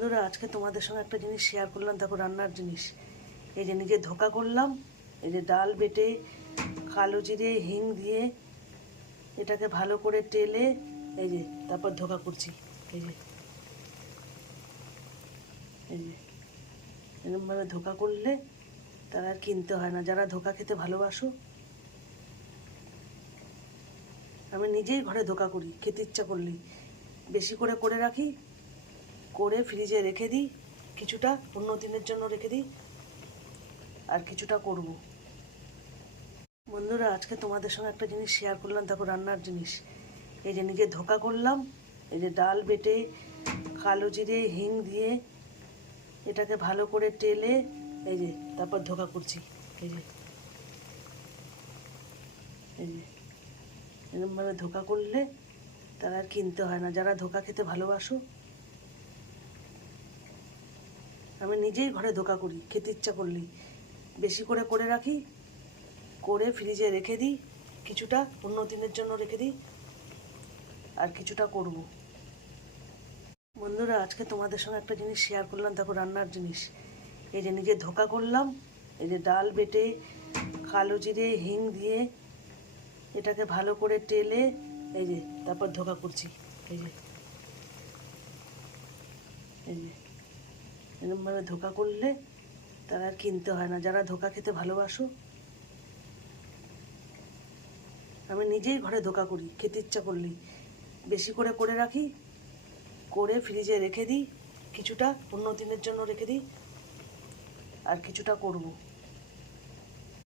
বন্ধুরা, আজকে তোমাদের সঙ্গে একটা জিনিস শেয়ার করলাম। দেখো, রান্নার জিনিস। এই যে নিজে ধোকা করলাম। এই যে ডাল বেটে কালো জিরে হিং দিয়ে এটাকে ভালো করে টেলে এই যে তারপর ধোকা করছি। এই যে এই যে এরকমভাবে ধোকা করলে তারা আর কিনতে হয় না। যারা ধোকা খেতে ভালোবাসো, আমি নিজেই ঘরে ধোকা করি। খেতে ইচ্ছা করলেই বেশি করে করে রাখি, করে ফ্রিজে রেখে দিই। কিছুটা অন্য দিনের জন্য রেখে দিই, আর কিছুটা করব। বন্ধুরা, আজকে তোমাদের সঙ্গে একটা জিনিস শেয়ার করলাম। দেখো, রান্নার জিনিস। এই যে নিজে ধোকা করলাম। এই যে ডাল বেটে কালো জিরে হিং দিয়ে এটাকে ভালো করে টেলে এই যে তারপর ধোকা করছি। এই যে এই যে এরকমভাবে ধোকা করলে তারা আর কিনতে হয় না। যারা ধোকা খেতে ভালোবাসো, আমি নিজেই ঘরে ধোকা করি। খেতে ইচ্ছা করলেই বেশি করে করে রাখি, করে ফ্রিজে রেখে দিই। কিছুটা অন্য দিনের জন্য রেখে দিই, আর কিছুটা করব। বন্ধুরা, আজকে তোমাদের সঙ্গে একটা জিনিস শেয়ার করলাম। দেখো, রান্নার জিনিস। এই যে নিজে ধোকা করলাম। এই যে ডাল বেটে কালো জিরে হিং দিয়ে এটাকে ভালো করে টেলে এই যে তারপর ধোকা করছি। এই যে এই যে এরকমভাবে ধোকা করলে তারা আর কিনতে হয় না। যারা ধোকা খেতে ভালোবাসো, আমি নিজেই ঘরে ধোকা করি। খেতে ইচ্ছা করলেই বেশি করে করে রাখি, করে ফ্রিজে রেখে দিই। কিছুটা অন্য দিনের জন্য রেখে দিই, আর কিছুটা করব।